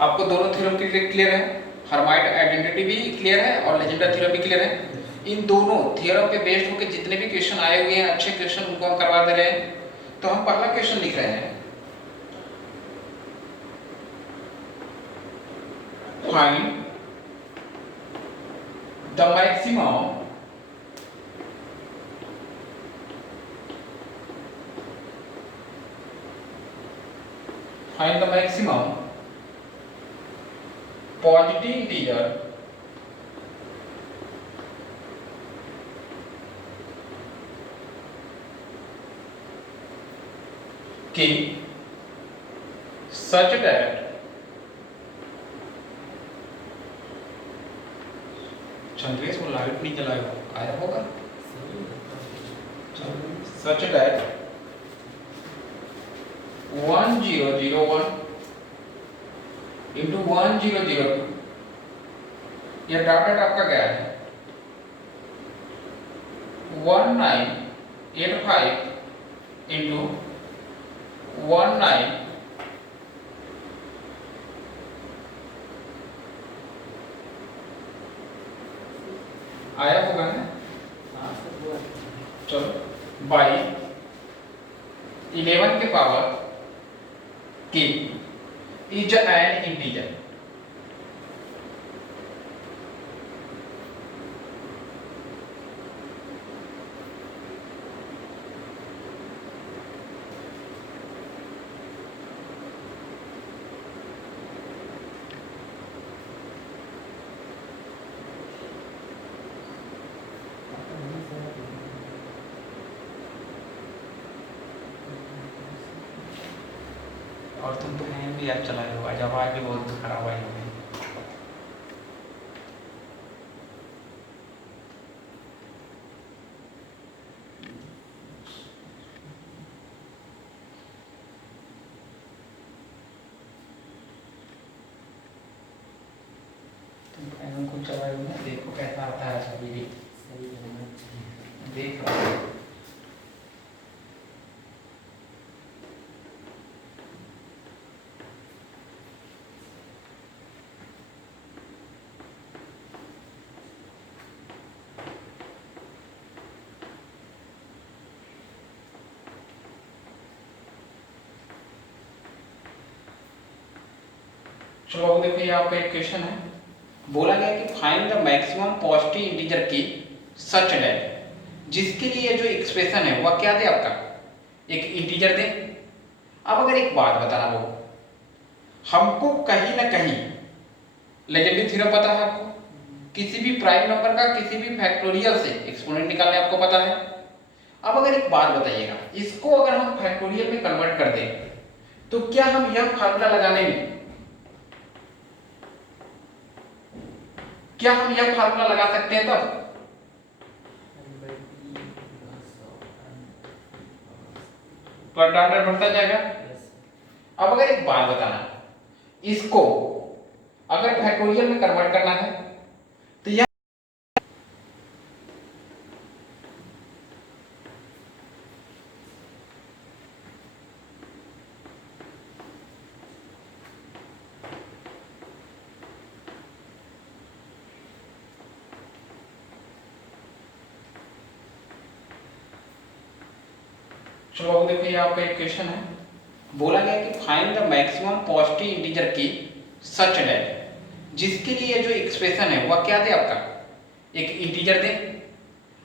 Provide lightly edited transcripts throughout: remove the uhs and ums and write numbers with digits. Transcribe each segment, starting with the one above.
आपको दोनों theorem clear है, हर्माइट आइडेंटिटी भी क्लियर है और लेजेंडर थ्योरम भी क्लियर है। इन दोनों थ्योरम पे बेस्ड होकर जितने भी क्वेश्चन आए हुए हैं अच्छे क्वेश्चन उनको हम करवा दे रहे हैं। तो हम पहला क्वेश्चन लिख रहे हैं, find the maximum positive integer की such that चंद्रेश वो लाइट नहीं जलाएगा, आया होगा, such that 1001 into 1002, यह डाटा आपका क्या है 1985 into 19 आया होगा ना। चलो बाई 11 के power k is an integer. और तुम तो फैन भी आप चलाए हो, आज आवाज भी बहुत खराब आई होगी। तुम फैन को चलाए हो ना, देखो कैसा आता है सभी देख रहा हूँ। चलो अब देखो ये आपका एक क्वेश्चन है, बोला गया कि find the maximum positive integer की सच दैट, जिसके लिए जो एक्सप्रेशन है वह क्या दे आपका एक इंटीजर दे। अब अगर एक बात बताना वो, हमको कहीं ना कहीं लेजेंडरी थ्योरम पता है आपको, किसी भी प्राइम नंबर का किसी भी फैक्टोरियल से एक्सपोनेंट निकालने आपको पता है। अब अगर एक बात बताइएगा, इसको अगर हम फैक्टोरियल में कन्वर्ट कर दें तो क्या हम यह फार्मूला लगाने में, क्या हम यह फार्मूला लगा सकते हैं तब? तो डाटा बढ़ता जाएगा। अब अगर एक बात बताना, इसको अगर फैक्टोरियल में कन्वर्ट करना है तो यह चलो अब देखो ये आपका एक क्वेश्चन है, बोला गया कि find the maximum positive integer की सच दैट, जिसके लिए जो एक्सप्रेशन है वह क्या दे आपका एक इंटीजर दे।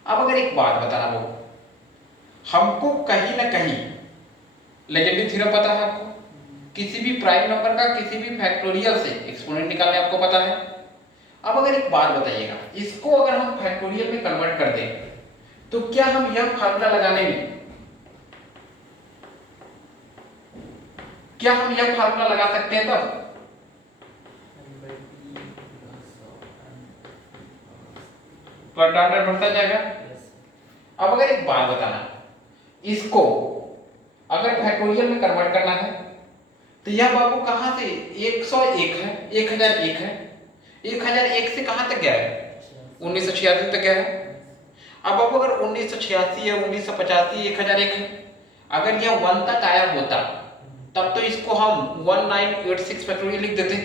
अब अगर एक बात बताना वो, हमको कहीं ना कहीं लेजेंडरी थ्योरम पता है आपको, किसी भी प्राइम नंबर का किसी भी फैक्टोरियल से एक्सपोनेंट निकालने आपको पता है। अब अगर एक बात बताइएगा, इसको अगर हम फैक्टोरियल में कन्वर्ट कर दें तो क्या हम यह फार्मूला लगाने में, क्या हम यह फार्मूला लगा सकते हैं तब? तो डाटा बढ़ता जाएगा। अब अगर एक बात बताना, इसको अगर फैक्टोरियल में कन्वर्ट करना है तो यह बाबू कहां से 101 है, 1001 है, 1001 से कहां तक गया है 1986 तक गया है। अब बाबू अगर 1986 है, 1985 1001 है, अगर यह 1 तक आया होता तब तो इसको हम 1986 फैक्टोरियल लिख देते,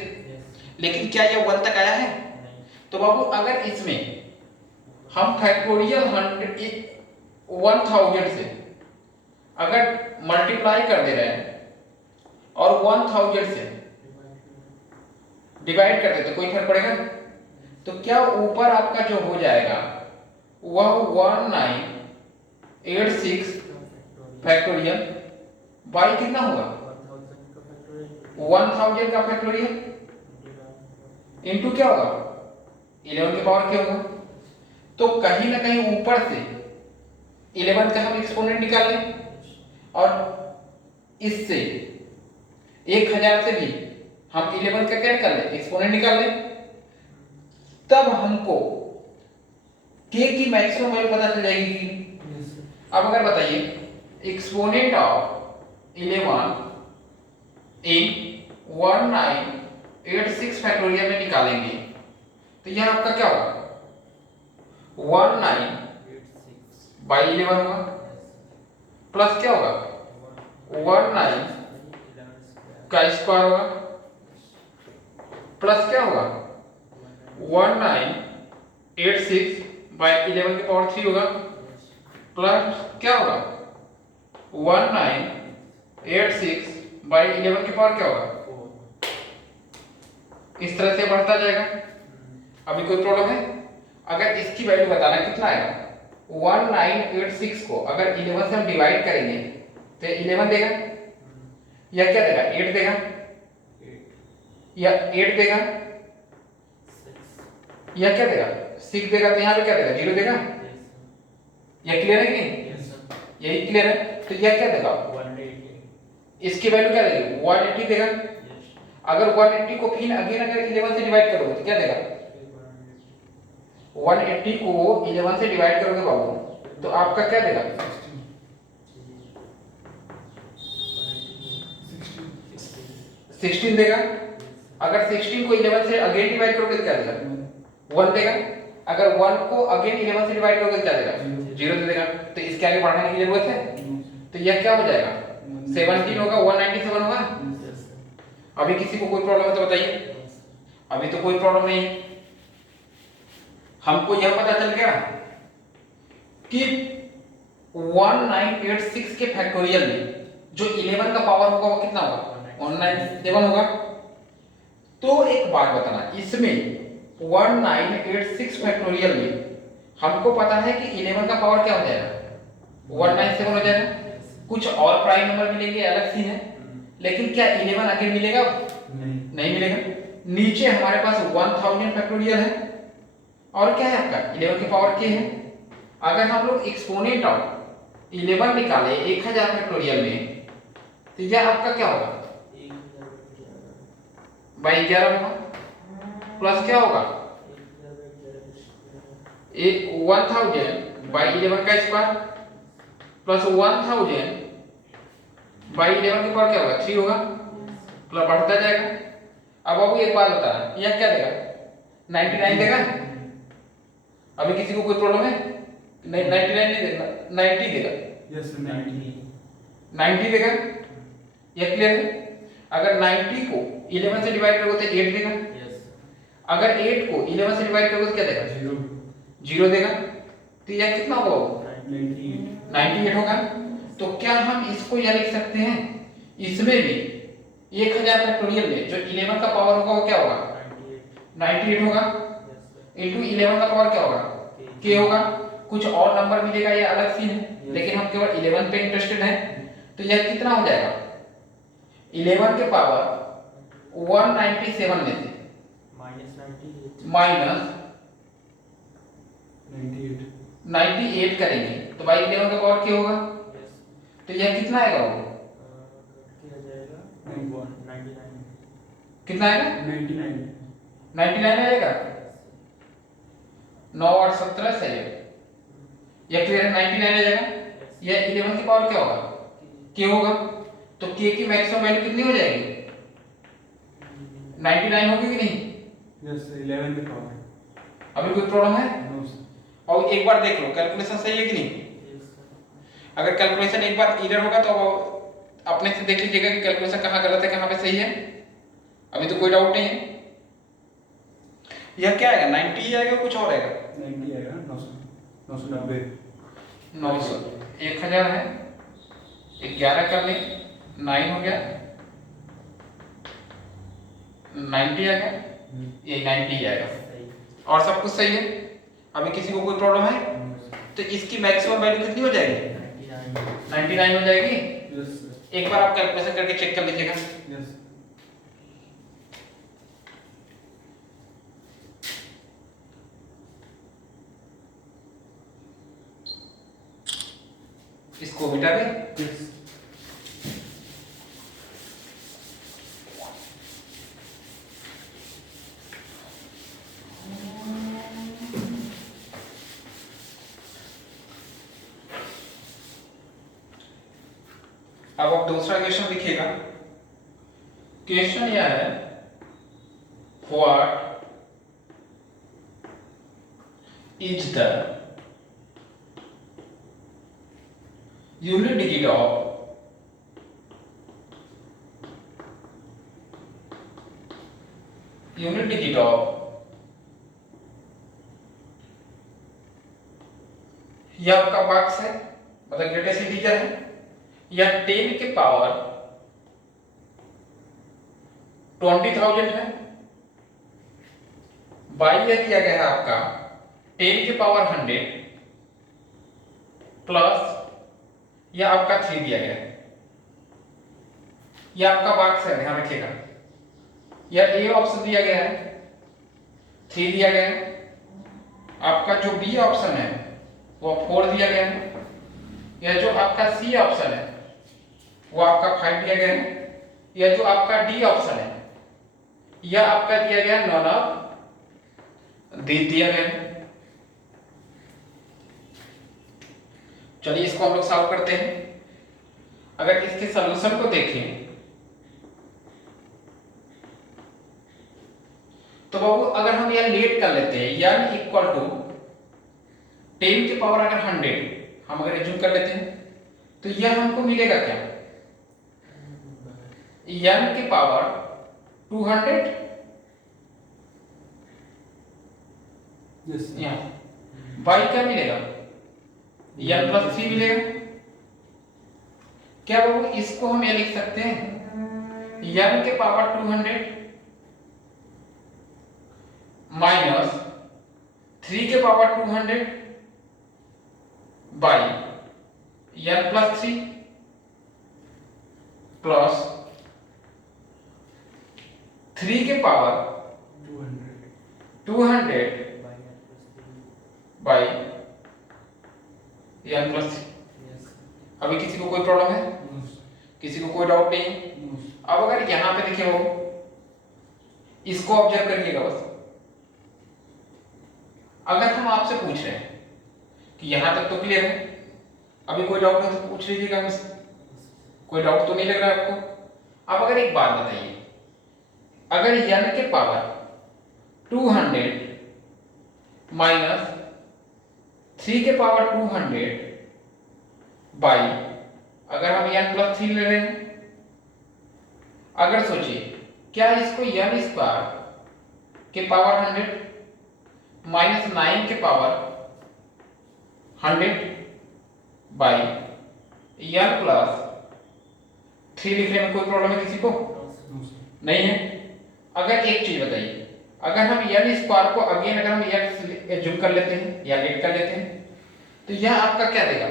लेकिन क्या यह 1 तक आया है? तो बाबू अगर इसमें हम फैक्टोरियल 1000 से अगर मल्टीप्लाई कर दे रहे हैं और 1000 से डिवाइड कर देते, कोई फर्क पड़ेगा? तो क्या ऊपर आपका जो हो जाएगा वह 1986 फैक्टोरियल बाई कितना होगा? 1000 का फैक्टोरियल इनटू क्या होगा? 11 के पावर क्या होगा? तो कहीं ना कहीं ऊपर से 11 का हम एक्सपोनेंट निकाल लें और इससे 1000 से भी हम 11 का क्या निकाल लें? एक्सपोनेंट निकाल लें, तब हमको k की मैक्सिमम वैल्यू पता चल जाएगी कि अब अगर बताइए एक्सपोनेंट ऑफ 11 इन 1986 फैक्टोरियल में निकालेंगे तो यह आपका क्या होगा? 19 बाई 11 होगा प्लस क्या होगा? 19 का स्क्वायर होगा प्लस क्या होगा? 1986 बाई 11 की पावर 3 होगा प्लस क्या होगा? 1986 बाई 11 की पावर क्या होगा? इस तरह से बढ़ता जाएगा। अभी कोई प्रॉब्लम है? अगर इसकी वैल्यू बताना कितना आएगा? 1986 को अगर 11 से हम डिवाइड करेंगे तो 11 देगा या क्या देगा? 8 देगा या 8 देगा या क्या देगा? 6 देगा। तो यहाँ पे क्या देगा? 0 देगा। यह क्लियर है कि नहीं? यही क्लियर है। तो यह क्या देगा? 180। इसकी वैल्यू क्या देगी? 180 देगा। अगर 180 को फिर अगेन अगर 11 से डिवाइड करोगे तो क्या देगा? 180 को 11 से डिवाइड करोगे बाबू तो आपका क्या देगा? 16 देगा। अगर 16 को 11 से अगेन डिवाइड करोगे तो क्या देगा? 1 देगा। अगर 1 को अगेन 11 से डिवाइड करोगे तो क्या देगा? 0 दे देगा। तो इसके आगे बढ़ाने की जरूरत है? तो यह क्या हो जाएगा? 17 होगा, 197 होगा। अभी किसी को कोई प्रॉब्लम है तो बताइए। अभी तो कोई प्रॉब्लम नहीं है। हमको यह पता चल गया कि 1986 के फैक्टोरियल में जो 11 का पावर होगा वो कितना होगा? 197 होगा। तो एक बात बताना, इसमें 1986 फैक्टोरियल में हमको पता है कि 11 का पावर क्या हो जाएगा? 197 हो जाएगा। कुछ और प्राइम नंबर मिलेंगे, अलग सीन है, लेकिन क्या 11 आगे मिलेगा? नहीं मिलेगा। नीचे हमारे पास 1000 फैक्टोरियल है और क्या है आपका? 11 की पावर k है। अगर हम लोग एक्सपोनेंट ऑफ 11 निकाले 1000 फैक्टोरियल में तो यह आपका क्या होगा? बाई 11 होगा प्लस क्या होगा? 1000 बाई 11 का स्क्वायर प्लस 1000 बाई 11 की पावर क्या होगा? 3 होगा प्लस बढ़ता जाएगा। अब बाबू एक बात बताना, यह क्या देगा? 99 देगा। अभी किसी को कोई प्रॉब्लम है? नहीं, 99 नहीं देगा, 90 देगा। यस 90 90 देगा। यह क्लियर है? अगर 90 को 11 से डिवाइड करोगे तो 8 देगा। अगर 8 को 11 से डिवाइड करोगे तो क्या देगा? 0 देगा। तो यह कितना होगा? 98 होगा। तो क्या हम इसको यह लिख सकते हैं, इसमें भी 1000 फैक्टोरियल में जो 11 का पावर होगा वो क्या होगा? 98 होगा इंटू 11 का पावर क्या होगा? k होगा। कुछ और नंबर मिलेगा ये अलग सीन है, लेकिन हम केवल 11 पे इंटरेस्टेड हैं। तो यह कितना हो जाएगा? 11 के पावर 197 में से माइनस 98 करेंगे तो भाई 11 का पावर क्या होगा? तो यह कितना आएगा? वो कितना आएगा? 99 आएगा। 9 और 17 सही है। यह क्लियर है? 99 आ जाएगा। यह 11 की पावर क्या होगा? k होगा। तो k की मैक्सिमम वैल्यू कितनी हो जाएगी? 99 होगी कि नहीं? यस 11 की पावर। अभी कोई प्रॉब्लम है? No sir. और एक बार देख लो कैलकुलेशन सही है कि नहीं। अगर कैलकुलेशन एक बार एरर होगा तो अपने से देख लीजिएगा कि कैलकुलेशन कहाँ गलत है कहाँ पे सही है। अभी तो कोई डाउट नहीं है। यह क्या आएगा 90 आएगा कुछ और आएगा 90 आएगा 990 900 1000 है 11 कर लें 9 हो गया 90 आ गया ये 90 आएगा और सब कुछ सही है। अभी किसी को कोई प्रॉब्लम है तो इसकी मैक्सिमम वैल्यू कितनी हो जाएगी 99 हो जाएगी। यस एक बार आप कैलकुलेशन करके चेक कर लीजिएगा। यस इसको मिटा दें। यस अब आप दूसरा क्वेश्चन लिखिएगा। क्वेश्चन यह है what is the unit digit of यह आपका बॉक्स है मतलब ग्रेटेस्ट इंटीजर है या 10 के पावर 20,000 है। बाई यह दिया गया है आपका 10 के पावर 100 प्लस यह आपका 3 दिया गया है। यह आपका बॉक्स है ध्यान रखिएगा। यह ए ऑप्शन दिया गया है 3 दिया गया है। आपका जो बी ऑप्शन है वो 4 दिया गया है। यह जो आपका सी ऑप्शन है वो आपका 5 दिया गया है। यह जो आपका डी ऑप्शन है यह आपका दिया गया नॉन ऑफ दिया गया है। चलिए इसको हम लोग सॉल्व करते हैं। अगर इसके सॉल्यूशन को देखें तो बाबू अगर हम यह लेट कर लेते हैं यानी इक्वल टू 10 के पावर अगर 100 हम अगर एज्यूम कर लेते हैं तो यह हमको मिलेगा क्या n के पावर 200 यस यहाँ बाई क्या मिलेगा n प्लस 3 मिलेगा। क्या बाबू इसको हम ये लिख सकते हैं n के पावर 200 माइनस 3 के power 200 by n plus 3 plus 3 के पावर 200 बाई n प्लस 3। अभी किसी को कोई प्रॉब्लम है किसी को कोई डाउट नहीं। अब अगर यहां पे देखिए वो इसको ऑब्जर्व करिएगा बस। अगर हम आपसे पूछ रहे हैं कि यहां तक तो क्लियर है अभी कोई डाउट है तो पूछ लीजिएगा हमसे। कोई डाउट तो नहीं लग रहा है आपको। अब अगर एक बात बताइए अगर n के पावर 200 माइनस 3 के पावर 200 बाई अगर हम n प्लस 3 ले रहे हैं अगर सोचिए क्या इसको n स्क्वायर के पावर 100 माइनस 9 के पावर 100 बाई n प्लस 3 लिखने में कोई प्रॉब्लम है किसी को नहीं है। अगर एक चीज बताइए अगर हम n स्क्वायर को अगेन अगर हम x एज्यूम कर लेते हैं या लेट कर लेते हैं तो यह आपका क्या देगा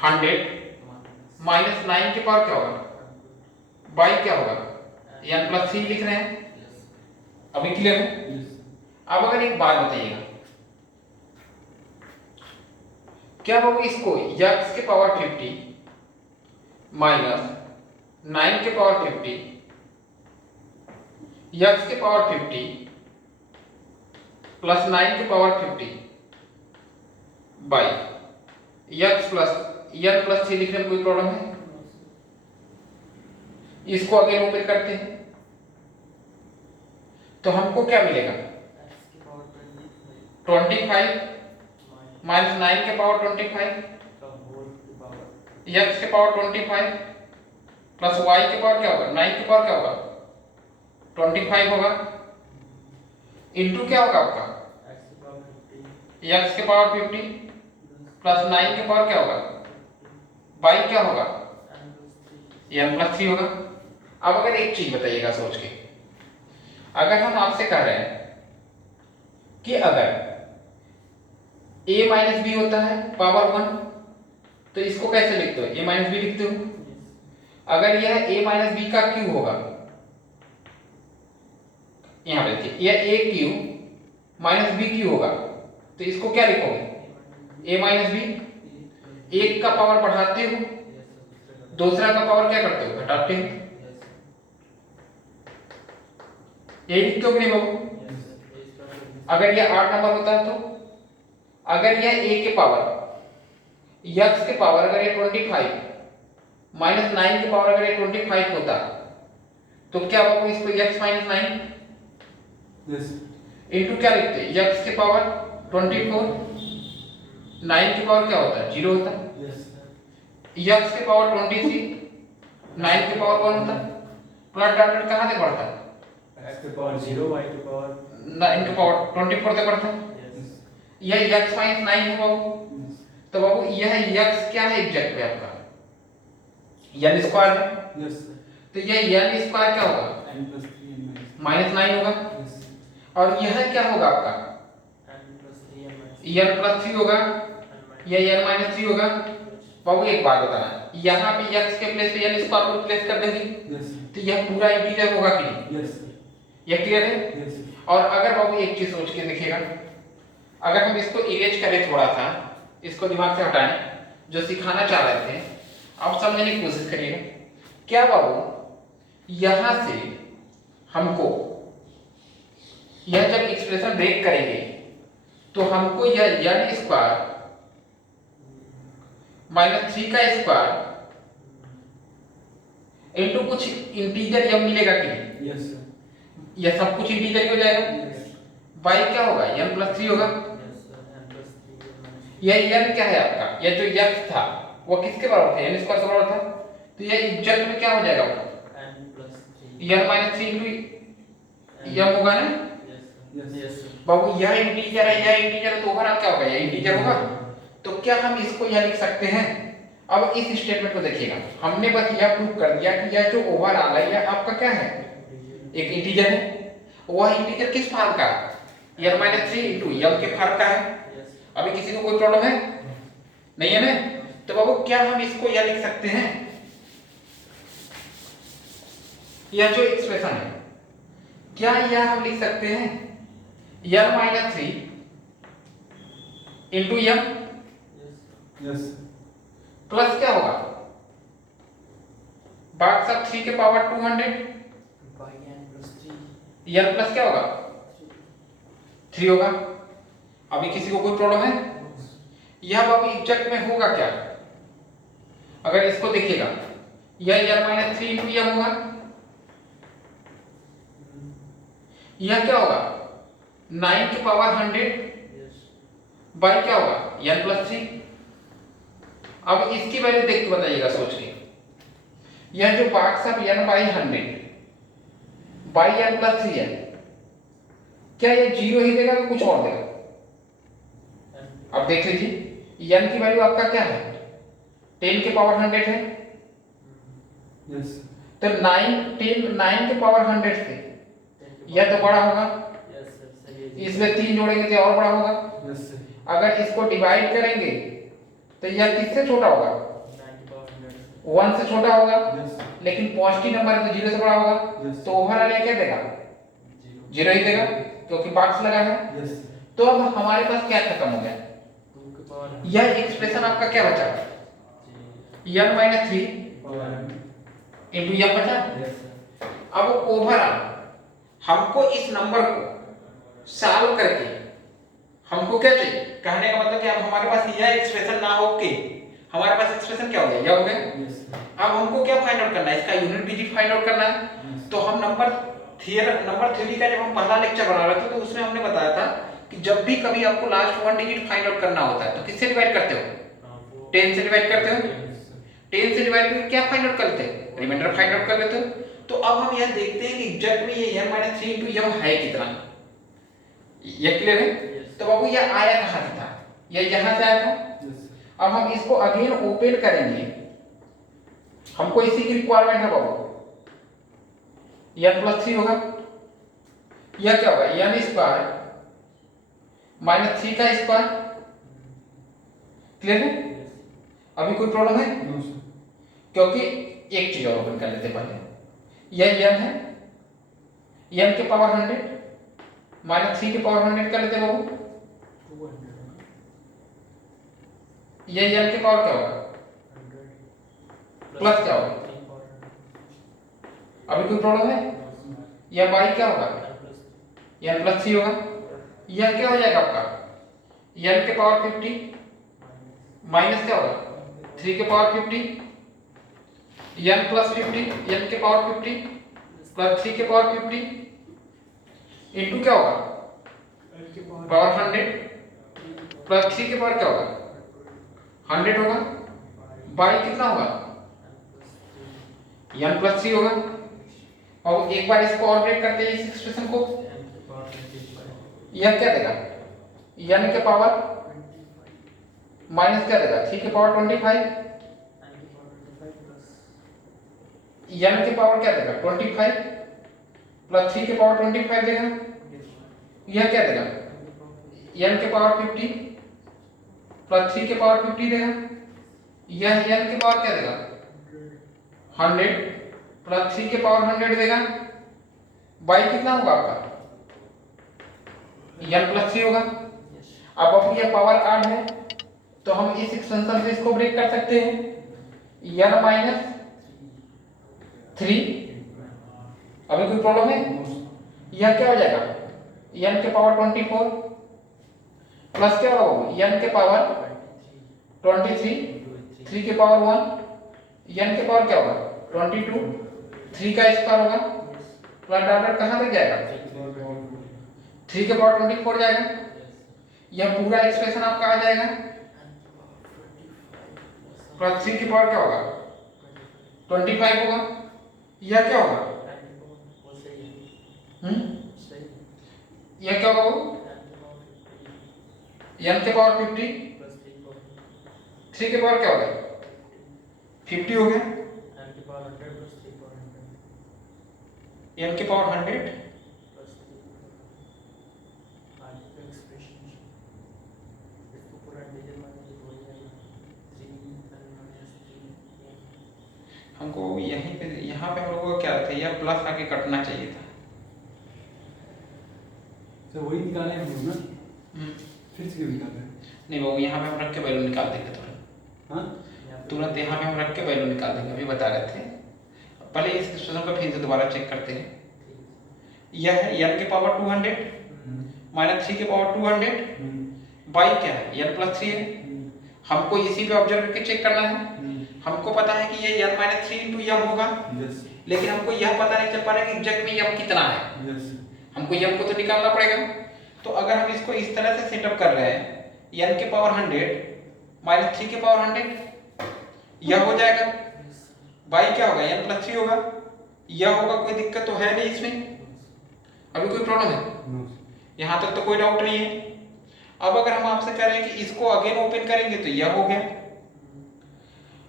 100 माइनस 9 के पावर क्या होगा बाई क्या होगा n प्लस 3 लिख रहे हैं। अभी क्लियर है। अब अगर एक बात बताइएगा क्या बाबू इसको x के पावर 50 माइनस 9 के पावर 50 x के पावर 50 प्लस 9 के power 50 by x plus n plus 3 लिखने में कोई प्रॉब्लम है। इसको अगेन ऊपर करते हैं तो हमको क्या मिलेगा 25 माइनस 9 के पावर 25 x के पावर 25 प्लस y के पावर क्या होगा 9 के पावर क्या होगा 25 होगा इनटू क्या होगा आपका x के पावर 50 प्लस 9 के पावर क्या होगा y क्या होगा n+3 होगा। अब अगर एक चीज बताइएगा सोच के, अगर हम आपसे कह रहे हैं कि अगर a माइनस बी होता है पावर 1 तो इसको कैसे लिखते हो a माइनस बी लिखते हो। अगर यह a माइनस बी का क्यूब होगा, यहां पे देखिए यह a cube minus B cube होगा तो इसको क्या लिखोगे a माइनस बी। एक का पावर बढ़ाते हो, दूसरा का पावर क्या करते हो घटाते हो, ये लिखते हो कि नहीं बाबू। अगर यह 8 नंबर होता है तो अगर यह a के पावर x के पावर अगर ये 25 माइनस 9 के पावर अगर ये 25 होता तो क्या बाबू इसको x माइनस 9 यस इनटू क्या लिखते x के पावर 24 9 के पावर क्या होता है 0 होता है, यस x के पावर 23 9 के पावर 1 होता है। प्लस डॉट कहां से बढ़ता है x के पावर 0 y के पावर 9 के पावर 24 से बढ़ता है। यह x माइनस 9 है बाबू। तो बाबू यह x क्या है एग्जैक्ट में आपका n स्क्वायर है, यस तो यह n स्क्वायर क्या होगा n+3 माइनस 9 होगा यस और यह क्या होगा आपका n+3 होगा या n-3 होगा। बाबू एक बात बताना, यहाँ पे x के प्लेस पे n स्क्वायर को रिप्लेस कर देंगे यस तो यह पूरा इंटीजर होगा कि नहीं, यस यह क्लियर है। यस और अगर बाबू एक चीज सोच के देखिएगा, अगर हम इसको इरेज करें थोड़ा सा, इसको दिमाग से हटाएं, जो सिखाना चाह रहे थे आप समझने की कोशिश करिएगा। क्या बाबू यहां से हमको यह जब एक्सप्रेशन ब्रेक करेंगे तो हमको यह n स्क्वायर माइनस 3 का स्क्वायर इनटू कुछ इंटीजर m मिलेगा कि नहीं, यस यह सब कुछ इंटीजर ही हो जाएगा। y क्या होगा n+3 होगा। यह n क्या है आपका, यह जो x था वो किसके बराबर था n स्क्वायर के बराबर था, तो यह एग्जैक्ट में क्या हो जाएगा n-3 इनटू m होगा ना यस बाबू। यह इंटीजर है यह इंटीजर है तो ओवरऑल क्या होगा यह इंटीजर होगा। तो क्या हम इसको यह लिख सकते हैं। अब इस स्टेटमेंट को देखिएगा, हमने बस यह प्रूव कर दिया कि यह जो ओवरऑल है यह आपका क्या है एक इंटीजर है। वह इंटीजर किस फॉर्म का n-3 इनटू m के फॉर्म का है। अभी किसी को कोई प्रॉब्लम है नहीं है ना। तो बाबू क्या हम इसको यह लिख सकते हैं, यह जो एक्सप्रेशन है क्या यह हम लिख सकते हैं n-3 into m yes plus क्या होगा भाग सब 3 के पावर 200 n प्लस क्या होगा 3 होगा। अभी किसी को कोई प्रॉब्लम है। यह बाबू एग्जैक्ट में होगा क्या, अगर इसको देखिएगा यह n-3 इनटू m होगा, यह क्या होगा 9 के पावर 100 बाई क्या होगा n+3। अब इसकी वैल्यू देख के बताइएगा सोच के, यह जो भाग सब n/100 बाई n+3 है क्या ये 0 ही देगा कि कुछ और देगा। अब देख लीजिए n की वैल्यू आपका क्या है 10 के पावर 100 है, यस तो 9 के पावर 100 से यह तो बड़ा होगा, इसमें 3 जोड़ेंगे तो और बड़ा होगा। यस अगर इसको डिवाइड करेंगे तो यह किससे छोटा होगा 1 से छोटा होगा, यस लेकिन पॉजिटिव नंबर है तो 0 से बड़ा होगा। Yes. तो ओवरऑल क्या देगा 0 ही देगा क्योंकि बॉक्स लगा है। यस तो अब हमारे पास क्या खत्म हो गया, यह एक्सप्रेशन आपका क्या बचा n-3 इनटू m बचा। यस अब ओवरऑल हमको इस नंबर को सॉल्व करके हमको क्या चाहिए, कहने का मतलब कि अब हमारे पास यह एक्सप्रेशन ना हो के हमारे पास एक्सप्रेशन क्या हो गया यह हो गया। यस अब हमको क्या फाइंड आउट करना है, इसका यूनिट डिजिट फाइंड आउट करना है। तो हम नंबर थ्योरी का जब हम पहला लेक्चर बना रहे थे तो उसमें हमने बताया था कि जब भी कभी आपको लास्ट 1 डिजिट फाइंड आउट करना होता है तो किससे डिवाइड करते हो 10 से डिवाइड करते हो। 10 से डिवाइड करके क्या फाइंड आउट कर लेते हैं, रिमाइंडर फाइंड आउट कर लेते हो। तो अब हम यह देखते हैं कि एग्जैक्ट में ये n माइनस 3 इंटू m है कितना, ये क्लियर है। तो बाबू ये आया कहाँ से था, ये यहाँ से आया था। अब हम इसको अगेन ओपन करेंगे, हमको इसी की रिक्वायरमेंट है बाबू। n प्लस 3 होगा, यह क्या होगा n स्क्वायर माइनस 3 का स्क्वायर, क्लियर है। अभी कोई प्रॉब्लम है, क्योंकि एक चीज और ओपन कर लेते हैं पहले, यह n है, n के पावर 100 माइनस 3 के पावर 100 कर लेते हैं बाबू। ये n के पावर क्या होगा, प्लस क्या होगा, अभी कोई प्रॉब्लम है। यह y क्या होगा, n प्लस 3 होगा। यह क्या हो जाएगा आपका n के पावर 50 माइनस क्या होगा 3 के पावर 50, n प्लस 50, n के पावर 50 प्लस 3 के पावर 50 इंटू क्या होगा पावर 100 प्लस 3 के पावर क्या होगा 100 होगा, बाई कितना होगा n प्लस 3 होगा। और एक बार इसको और ब्रेक करते हैं इस एक्सप्रेशन को, यह क्या देगा n के पावर माइनस क्या देगा 3 के पावर 25, n के पावर क्या देगा 25 प्लस 3 के पावर 25 देगा। यह क्या देगा n के पावर 50 प्लस 3 के पावर 50 देगा। यह n के पावर क्या देगा 100 प्लस 3 के पावर 100 देगा। बाई कितना होगा आपका n प्लस 3 होगा। अब अब यह पावर ऐड है तो हम इस एक्सटेंशन से इसको ब्रेक कर सकते हैं n माइनस 3। अभी कोई प्रॉब्लम है, यह क्या हो जाएगा n के पावर 24 प्लस क्या होगा n के पावर 23, 3 के पावर 1, n के पावर क्या होगा 22, 3 का स्क्वायर होगा प्लस डॉट कहाँ तक जाएगा 3 के पावर 24 जाएगा। यह पूरा एक्सप्रेशन आपका आ जाएगा प्लस 3 की पावर क्या होगा 25 होगा। यह क्या होगा यह क्या होगा n के पावर 50, 3 के पावर क्या होगा 50 हो गया, n के पावर 100 हमको यहीं पे यहाँ पे हम लोगों को क्या था यह प्लस आके कटना चाहिए था, तो वही निकाले हम लोग ना, फिर से क्यों निकाल रहे हैं? नहीं वो यहाँ पे हम रख के वैल्यू निकाल देंगे तुरंत। हाँ तुरंत यहाँ पे हम रख के वैल्यू निकाल देंगे, अभी बता रहे थे। पहले इस एक्सप्रेशन को फिर से दोबारा चेक करते हैं। यह है n के पावर 200 माइनस 3 के पावर 200 बाई क्या है n प्लस 3 है। हमको इसी पे ऑब्जर्व करके चेक करना है। हमको पता है कि ये n माइनस 3 इंटू m होगा, लेकिन हमको यह पता नहीं चल पा रहा है कि एग्जैक्ट में m कितना है। हमको m को तो निकालना पड़ेगा। तो अगर हम इसको इस तरह से सेटअप कर रहे हैं n के पावर 100 माइनस 3 के पावर 100, यह हो जाएगा बाई क्या होगा n प्लस 3 होगा, यह होगा। कोई दिक्कत तो है नहीं इसमें, अभी कोई प्रॉब्लम है यहाँ तक तो कोई डाउट नहीं है। अब अगर हम आपसे कह रहे हैं कि इसको अगेन ओपन करेंगे तो यह हो गया।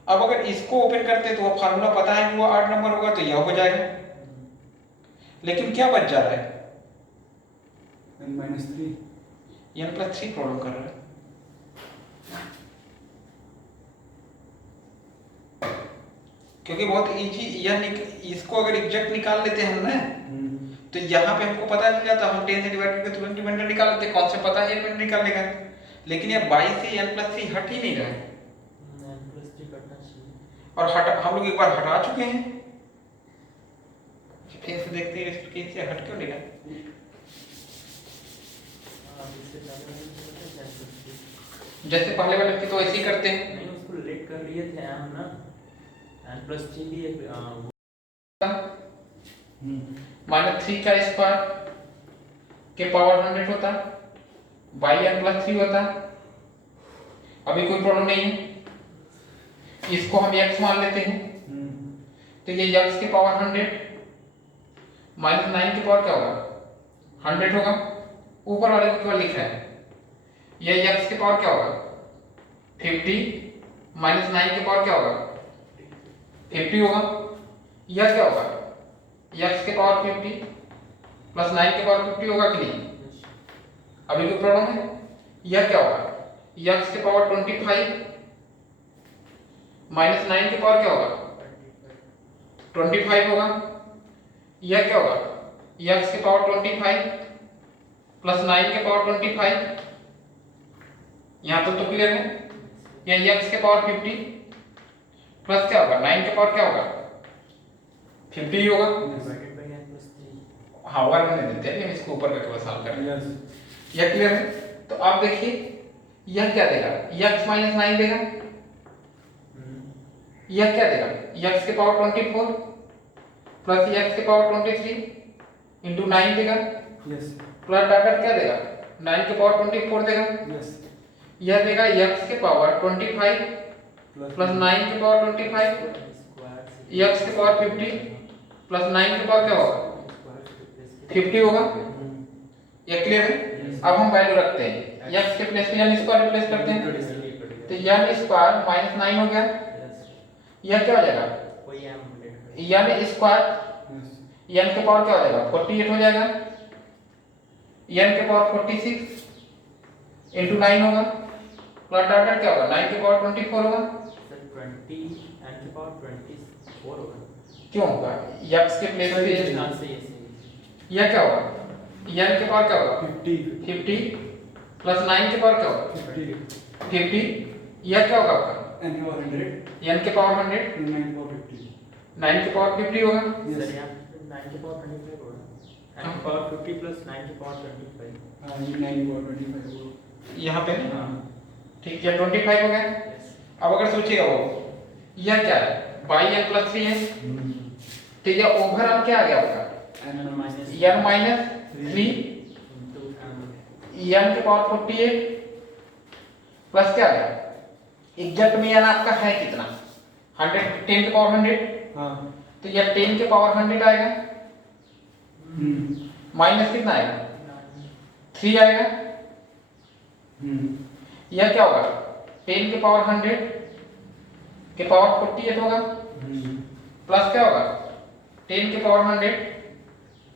अब अगर इसको ओपन करते तो वो फार्मूला पता है वो 8 नंबर होगा तो यह हो जाएगा, लेकिन क्या बच जा रहा है n minus 3 n plus 3 problem कर रहा है। क्योंकि बहुत इजी, यह इसको अगर एग्जैक्ट निकाल लेते हैं हम ना तो यहाँ पे हमको पता चल जाता, हम 10 से डिवाइड करके तुरंत रिमाइंडर निकाल लेते, कौन से पता है रिमाइंडर निकालने का। लेकिन ये 22 से n प्लस 3 हट ही नहीं रहा है, और हटा हम लोग एक बार हटा चुके हैं, फिर से देखते हैं इससे हट क्यों नहीं रहा। जैसे पहले वाले की तो ऐसे ही करते हैं, नहीं उसको लेट कर लिए थे हम ना, n प्लस 3 भी एक माइनस 3 का स्क्वायर के पावर 100 होता बाई n प्लस 3 होता। अभी कोई प्रॉब्लम नहीं है। इसको हम x मान लेते हैं, तो ये x की पावर 100 माइनस 9 की पावर क्या होगा 100 होगा। ऊपर वाले को केवल लिख रहा है, ये x की पावर क्या होगा 50 माइनस 9 की पावर क्या होगा 50 होगा। यह क्या होगा x की पावर 50 प्लस 9 की पावर 50 होगा कि नहीं? अभी कोई प्रॉब्लम है? यह क्या होगा x की पावर 25 माइनस 9 की पावर क्या होगा 25 होगा। यह क्या होगा x की पावर 25 प्लस 9 की पावर 25। यहां तो क्लियर है। यह x की पावर 50 प्लस क्या होगा 9 की पावर क्या होगा 50 ही होगा। हाँ वर्ग नहीं देते हैं, हम इसको ऊपर का केवल सॉल्व कर रहे हैं। यह क्लियर है। तो आप देखिए यह क्या देगा x माइनस 9 देगा। यह क्या देगा x की पावर 24 प्लस x की पावर 23 इंटू 9 देगा। प्लस डाटा क्या देगा 9 की पावर 24 देगा। यह देगा x की पावर 25 प्लस 9 की पावर 25 x की पावर 50 प्लस 9 की पावर क्या होगा 50 होगा। यह क्लियर है। अब हम वैल्यू रखते हैं x के प्लेस में यानी स्क्वायर रिप्लेस करते हैं, तो यानी स्क्वायर माइनस 9 हो गया। यह क्या हो जाएगा यानी स्क्वायर n के पावर क्या हो जाएगा 48 हो जाएगा। n के पावर 46 इंटू 9 होगा। प्लस डाटा क्या होगा 9 के पावर 24 होगा। क्यों होगा x के प्लेस पे यह क्या होगा n के पावर क्या होगा 50 प्लस 9 के पावर क्या होगा 50। यह क्या होगा आपका n की पावर 100 n के पावर 100 9 के पावर 50 होगा। सर यहाँ 9 की पावर 25 होगा, 9 की पावर 50 प्लस 9 की पावर 25। हाँ ये 9 की पावर 25 होगा यहाँ पे ना हाँ ठीक है 25 हो गया। अब अगर सोचिएगा वो यह क्या है बाई n प्लस 3 है, तो यह ओवरऑल क्या आ गया आपका n minus n minus 3 n के पावर 48 प्लस क्या आ गया एग्जैक्ट में n आपका है कितना 100 10 के पावर 100, हाँ तो यह 10 के पावर 100 आएगा माइनस कितना आएगा 3 आएगा। यह क्या होगा 10 के पावर 100 के पावर 48 होगा प्लस क्या होगा 10 के पावर 100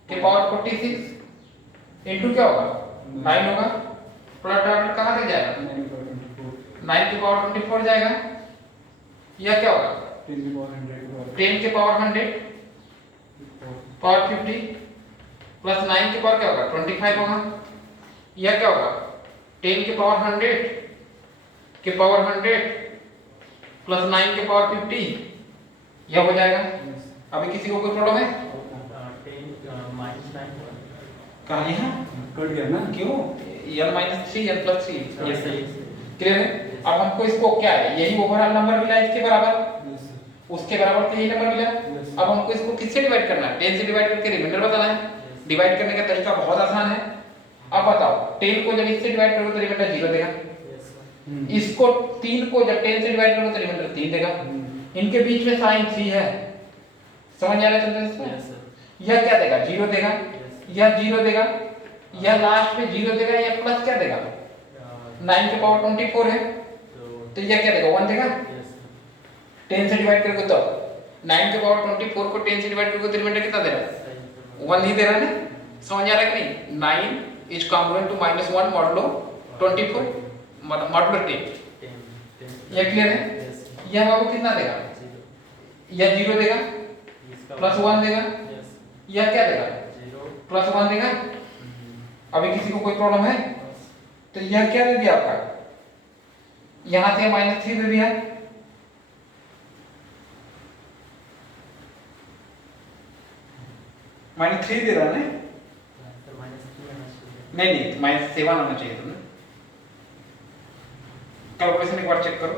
के पावर 46 इंटू क्या होगा 9 होगा। प्लस डॉट कहाँ से जाएगा 9 के पावर 24 जाएगा। यह क्या होगा 10 के पावर 100 पावर 50 प्लस 9 के पावर क्या होगा 25 होगा। यह क्या होगा 10 के पावर 100 के पावर 100 प्लस 9 के पावर 50 यह हो जाएगा। अभी किसी को कोई प्रॉब्लम है? 10 माइनस 9 कहाँ यहाँ कट गया ना क्यों n minus 3 n plus 3 yes sir clear है। अब हमको इसको क्या है यही ओवरऑल नंबर मिला इसके बराबर, उसके बराबर तो यही नंबर मिला। अब हमको इसको किससे डिवाइड करना है 10 से डिवाइड करके रिमाइंडर बताना है। डिवाइड करने का तरीका बहुत आसान है। अब बताओ 10 को जब इससे डिवाइड करोगे तो रिमाइंडर 0 देगा, इसको 3 को जब 10 से डिवाइड करोगे तो रिमाइंडर 3 देगा। इनके बीच में साइन 3 है, समझ आ रहा है चंद्र इसमें। यह क्या देगा 0 देगा, यह 0 देगा, यह लास्ट में 0 देगा, यह प्लस क्या देगा 9 के पावर 24 है, तो यह क्या देगा 1 देगा। 10 से डिवाइड करोगे तो 9 के पावर 24 को 10 से डिवाइड करोगे तो रिमाइंडर कितना दे रहा है 1 ही दे रहा है ना। समझ आ रहा है कि नहीं 9 is congruent to -1 modulo 24 modulo 10। यह क्लियर है। यह बाबू कितना देगा यह 0 देगा प्लस 1 देगा, यह क्या देगा प्लस 1 देगा। अभी किसी को कोई प्रॉब्लम है? तो यह क्या दे दिया आपका यहां से -3 दे दिया, -3 दे रहा है ना। नहीं नहीं -7 आना चाहिए तुम्हें। कैलकुलेशन एक बार चेक करो।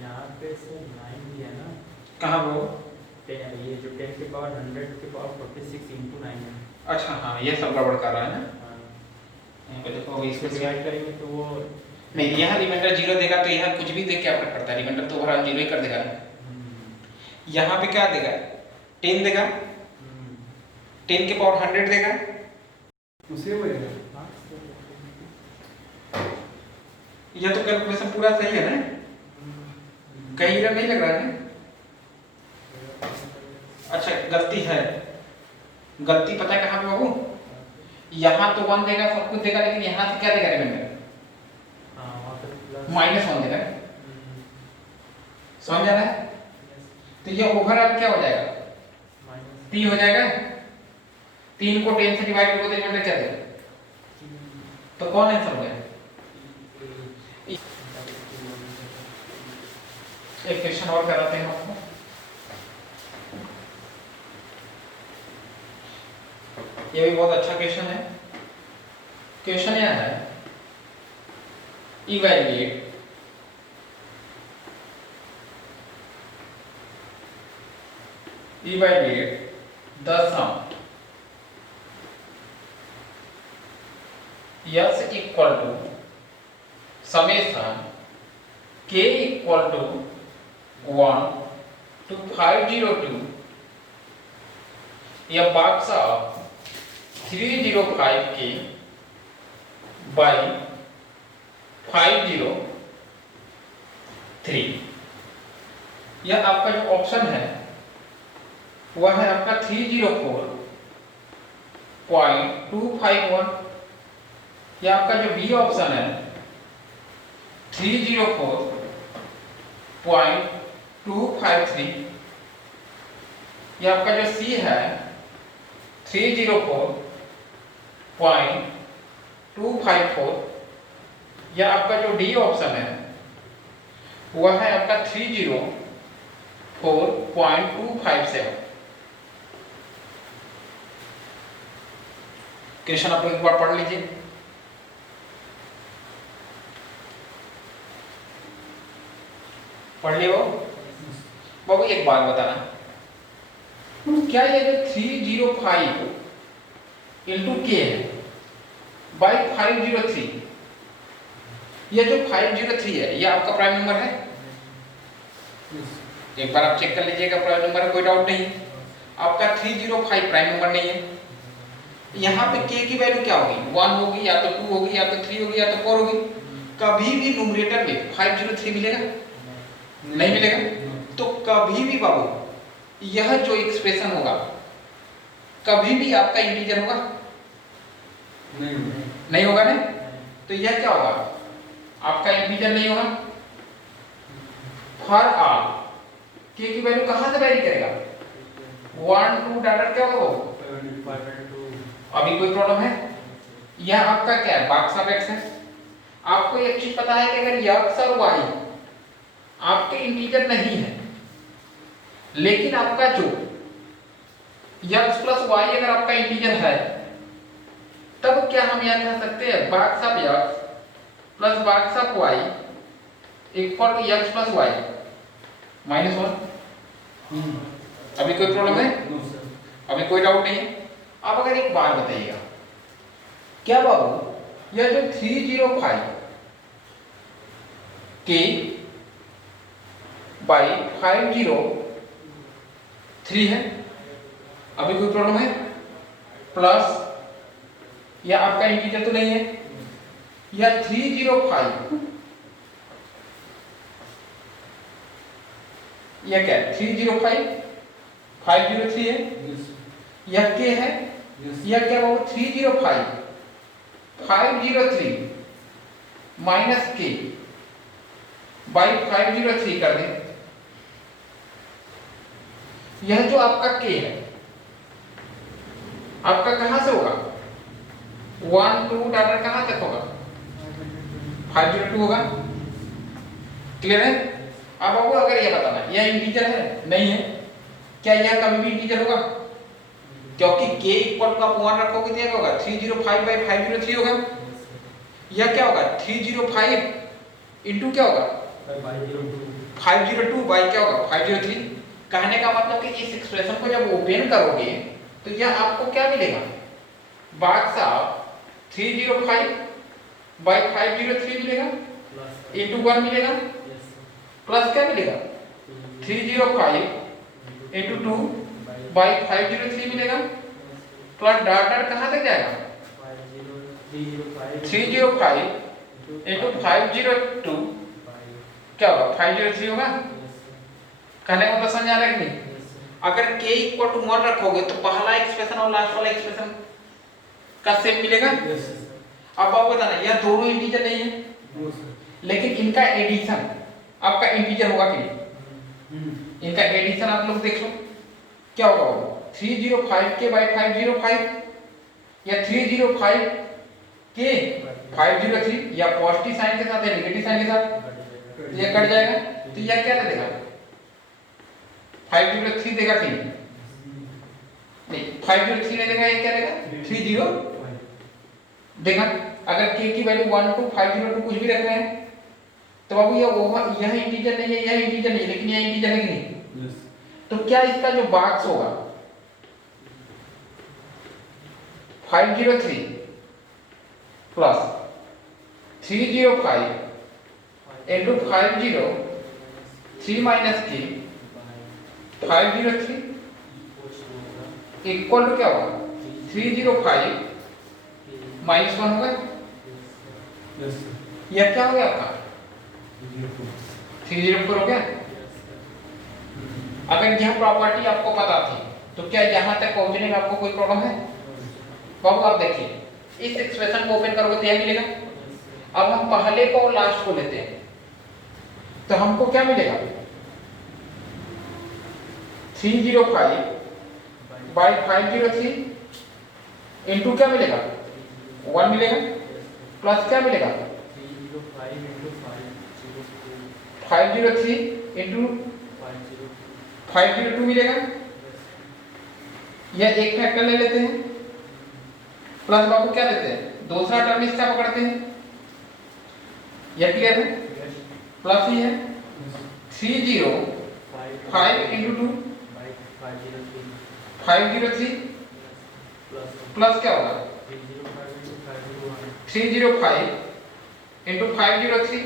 यहाँ पे से 9 दिया ना कहाँ वो ये जो 10 के पावर 100 के पावर 46 इंटू 9 है। अच्छा हाँ ये सब गड़बड़ कर रहा है ना। पे देखो अभी इसको इसको डिवाइड करेंगे तो वो नहीं, यहाँ रिमाइंडर जीरो देगा तो यहाँ कुछ भी देख के आपको पड़ता है, रिमाइंडर तो ओवरऑल जीरो ही कर देगा ना। यहाँ पे क्या देगा, 10 देगा, 10 के पावर 100 देगा, उसे वही हाँ, यह तो कैलकुलेशन पूरा सही है ना, कहीं एरर नहीं लग रहा है ना। अच्छा गलती है, गलती पता है कहाँ पे बाबू, यहाँ तो 1 देगा सब कुछ देगा, लेकिन यहाँ से क्या देगा रिमाइंडर, हाँ, वहाँ पे प्लस -1 देगा, समझ आ रहा है। तो ये ओवरऑल क्या हो जाएगा, माइनस 3 हो जाएगा, 3 को 10 से डिवाइड करोगे तो रिमाइंडर क्या देगा, तो कौन आंसर हो गया। एक क्वेश्चन और कराते हैं आपको, ये भी बहुत अच्छा क्वेश्चन है। क्वेश्चन यह है, evaluate the sum S equal to summation K equal to 1 to 502 या बॉक्स ऑफ 305K by 503। यह आपका जो ऑप्शन है वह है आपका 304.251, या आपका जो बी ऑप्शन है 304.253, या आपका जो सी है 304.254, या आपका जो डी ऑप्शन है वह है आपका 304.257। क्वेश्चन आप लोग एक बार पढ़ लीजिए। पढ़ लियो बाबू, एक बात बताना, क्या ये जो 305 इंटू के है बाई 503, ये जो 503 है ये आपका प्राइम नंबर है, एक बार आप चेक कर लीजिएगा प्राइम नंबर है, कोई डाउट नहीं। आपका 305 प्राइम नंबर नहीं है, यहाँ पे k की वैल्यू क्या होगी, 1 होगी, या तो 2 होगी, या तो 3 होगी, या तो 4 होगी। कभी भी न्यूमरेटर में 503 मिलेगा नहीं मिलेगा। तो कभी भी बाबू यह जो एक्सप्रेशन होगा कभी भी आपका इंटीजर होगा नहीं होगा ना। तो यह क्या होगा, आपका इंटीजर नहीं होगा। फॉर ऑल k की वैल्यू कहां से वैरी करेगा, 1 2 डाटा क्या होगा, अभी कोई प्रॉब्लम है। यह आपका क्या है, बॉक्स ऑफ x है। आपको एक चीज पता है कि अगर x और y आपके इंटीजर नहीं है, लेकिन आपका जो x प्लस y अगर आपका इंटीजर है, तब क्या हम यह कह सकते हैं box of x plus box of y equal to x plus y -1। अभी कोई प्रॉब्लम है, अभी कोई डाउट नहीं है। अब अगर एक बात बताइएगा, क्या बाबू यह जो 305 के बाई 503 है, अभी कोई प्रॉब्लम है, प्लस या आपका इंटीजर तो नहीं है, या 305 या क्या 305 503 है, यह के है, यह क्या बाबू 305 503 माइनस के बाई 503 कर दें। यह जो आपका k है आपका कहां से होगा, 1 2 डाटा कहां तक होगा, 502 होगा। क्लियर है। अब आपको अगर यह बताना यह इंटीजर है नहीं है, क्या यह कभी भी इंटीजर होगा, क्योंकि k इक्वल का 1 रखोगे तो क्या होगा 305 बाई 503 होगा। यह क्या होगा 305 इंटू क्या होगा 502 बाई क्या होगा 503। कहने का मतलब कि इस एक्सप्रेशन को जब ओपन करोगे तो यह आपको क्या मिलेगा, बॉक्स ऑफ 305 बाई 503 मिलेगा प्लस इंटू 1 मिलेगा यस प्लस क्या मिलेगा 305 इंटू 2 बाई 503 मिलेगा प्लस डॉट डॉट कहाँ तक जाएगा 305 इंटू 502 क्या होगा 503 होगा। कहने का मतलब समझ आ रहा है कि नहीं? अगर k इक्वल टू 1 रखोगे तो पहला एक्सप्रेशन और लास्ट वाला एक्सप्रेशन का सेम मिलेगा। अब आप बताना यह दोनों इंटीजर नहीं है लेकिन इनका एडिशन आपका इंटीजर होगा कि नहीं? इनका एडिशन आप लोग देख लो क्या होगा वो 305 के बाई 505 या 305 के 503 या पॉजिटिव साइन के साथ या नेगेटिव साइन के साथ ये कट जाएगा तो यह क्या दे देगा 503 देगा कि नहीं 503 नहीं देगा ये क्या देगा 30 देगा। अगर k की वैल्यू 1 2 502 कुछ भी रख रहे हैं तो बाबू यह इंटीजर नहीं है यह इंटीजर नहीं लेकिन यह इंटीजर है कि नहीं? तो क्या इसका जो बॉक्स होगा 503 plus 305 into 503 minus k 503 equal to क्या होगा 305 माइनस 1 होगा। यह क्या हो गया आपका 304 हो गया। अगर यह प्रॉपर्टी आपको पता थी तो क्या यहां तक पहुंचने में आपको कोई प्रॉब्लम है? बाबू आप देखिए इस एक्सप्रेशन को ओपन करोगे तो यह मिलेगा। अब हम पहले को और लास्ट को लेते हैं तो हमको क्या मिलेगा 305 बाई 503 इंटू क्या मिलेगा 1 मिलेगा प्लस क्या मिलेगा 503 इंटू 502 मिलेगा। यह एक फैक्टर ले लेते हैं प्लस बाबू क्या लेते हैं दूसरा टर्म इसका पकड़ते हैं। यह क्लियर है प्लस ही है 305 इंटू 2 503 प्लस क्या होगा 305 इंटू 503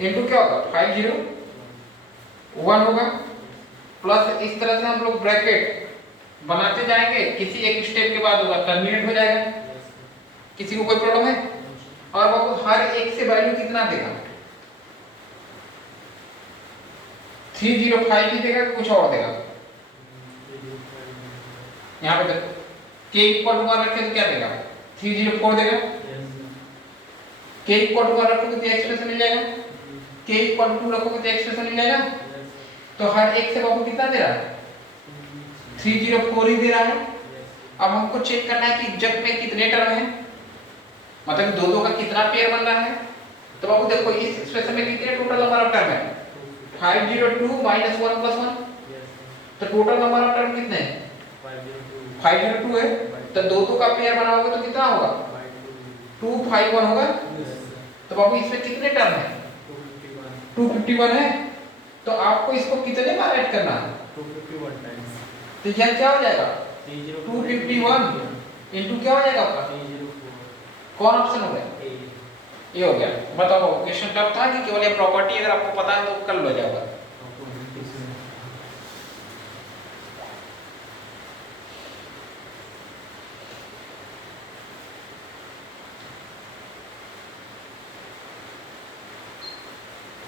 इंटू क्या होगा 501 होगा प्लस इस तरह से हम लोग ब्रैकेट बनाते जाएंगे किसी एक स्टेप के बाद होगा टर्मिनेट हो जाएगा। किसी को कोई प्रॉब्लम है? और वो हर एक से वैल्यू कितना देगा 305 ही देगा कुछ और देगा। यहाँ पे देखो k इक्वल टू 1 रखे तो क्या देगा 304 देगा। k इक्वल टू 1 रखोगे तो एक्सप्रेशन मिल जाएगा। k इक्वल टू 2 रखोगे तो एक्सप्रेशन मिल जाएगा। तो हर एक से बाबू कितना दे रहा है 304 ही दे रहा है। अब हमको चेक करना है कि एग्जैक्ट में कितने टर्म है मतलब दो दो का कितना पेयर बन रहा है। तो बाबू देखो इस एक्सप्रेशन में कितने टोटल नंबर ऑफ टर्म है 502 माइनस 1 प्लस 1 तो टोटल नंबर ऑफ टर्म कितने हैं 502 है। तो दो दो का पेयर बनाओगे तो कितना होगा 251 होगा। तो बाबू इसमें कितने टर्म है 251 है। तो आपको इसको कितने बार ऐड करना है 251 टाइम्स तो यह क्या हो जाएगा 251 इंटू क्या हो जाएगा आपका कौन ऑप्शन हो गया ये हो गया। बताओ क्वेश्चन टफ था कि केवल ये प्रॉपर्टी अगर आपको पता है तो कर लो जाएगा।